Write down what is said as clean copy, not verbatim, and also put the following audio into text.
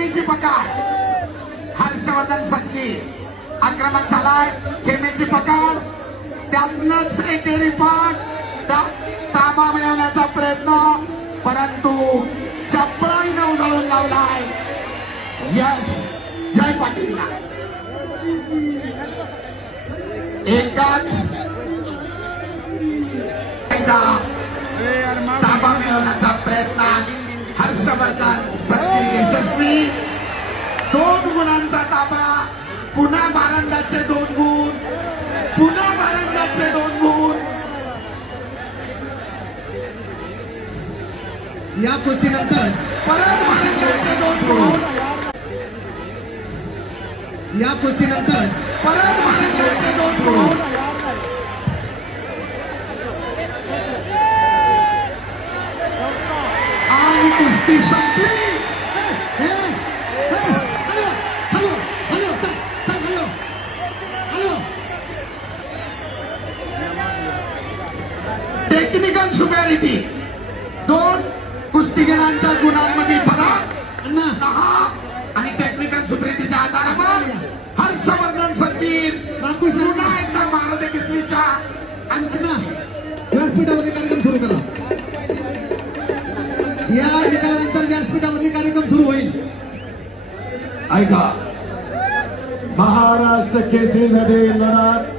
खेमेची पकड. हर्षवर्धन संघी आक्रमक झालाय. खेमेची पकड, त्यातनंच एकेरी पाठ, ताबा मिळवण्याचा प्रयत्न, परंतु चपळाईनं उधळून लावलाय. यस जय पाटीलला. एकाच ताबा मिळवण्याचा प्रयत्न. हर्षवर्धन संघी यशस्वी. 2 गुणांचा ताबा. पुन्हा भारंदाचे 2 गुण. पुन्हा भारंदाचे 2 गुण. या कुस्तीनंतर परत भारंदाचे 2 गुण. या कुस्तीनंतर परत भारंदाचे 2 गुण. आणि कुस्ती संपली. टेक्निकल सुपॅरिटी. 2 कुस्तीगिरांच्या गुणांमध्ये फरक 10 आणि टेक्निकल सुपॅरिटीच्या आधारावर हर्षवर्धन संदीप पुन्हा एकदा महाराज केसरीच्या व्यासपीठावरील कार्यक्रम सुरू करा. या निकालानंतर व्यासपीठावरील कार्यक्रम सुरू होईल. ऐका, महाराष्ट्र केसरीसाठी लढत